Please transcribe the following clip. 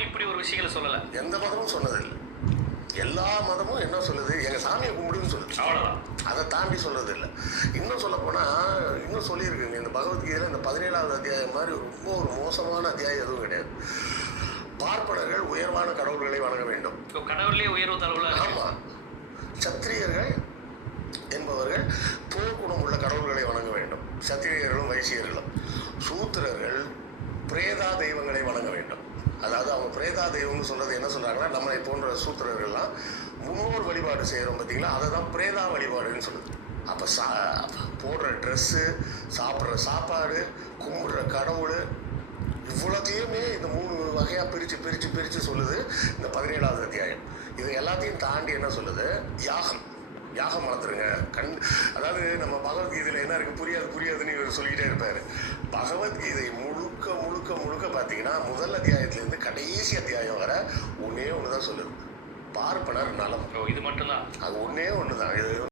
மதமும் இப்படி ஒரு விஷயங்களை சொல்லல. எந்த மதமும் சொன்னதில்லை. எல்லா மதமும் என்ன சொல்லுது? எங்கள் சாமியை கும்பிடுன்னு சொல்லுது. அதை தாண்டி சொல்றது இல்லை இன்னும் சொல்ல இன்னும் சொல்லியிருக்குங்க. இந்த பகவத்கீதையில் இந்த பதினேழாவது அத்தியாயம் மாதிரி ரொம்ப ஒரு மோசமான அத்தியாயம் எதுவும் கிடையாது. பார்ப்பனர்கள் உயர்வான கடவுள்களை வணங்க வேண்டும். கடவுள்லயே உயர்வு. ஆமாம் சத்திரியர்கள் என்பவர்கள் போர்க்குணம் உள்ள கடவுள்களை வணங்க வேண்டும். சத்திரியர்களும் வைசியர்களும். சூத்திரர்கள் பிரேதா தெய்வங்களை வணங்க அதாவது அவங்க பிரேதா தெய்வம்னு சொல்றது என்ன சொல்றாங்கன்னா நம்மளை போன்ற சூத்திரர்கள்லாம் முன்னோர் வழிபாடு செய்கிறோம் பார்த்தீங்களா? அதை தான் பிரேதா வழிபாடுன்னு சொல்லுது. அப்போ சா போடுற ட்ரெஸ்ஸு சாப்பிட்ற சாப்பாடு கும்பிடுற கடவுள் இவ்வளோத்தையுமே இந்த மூணு வகையாக பிரித்து பிரித்து பிரித்து சொல்லுது இந்த பதினேழாவது அத்தியாயம். இது எல்லாத்தையும் தாண்டி என்ன சொல்லுது? யாகம். யாகம் வளர்த்துருங்க. கண் அதாவது நம்ம பகவத்கீதையில் என்ன இருக்குது புரியாது புரியாதுன்னு இவர் சொல்லிக்கிட்டே இருப்பார். பகவத்கீதை முழுக்க முழுக்க முழுக்க பார்த்தீங்கன்னா முதல் அத்தியாயத்துலேருந்து கடைசி அத்தியாயம் வர ஒன்றே ஒன்று தான் சொல்லுது. பார்ப்பனர் நலம். இது மட்டும்தான்? அது ஒன்றே ஒன்று தான் இது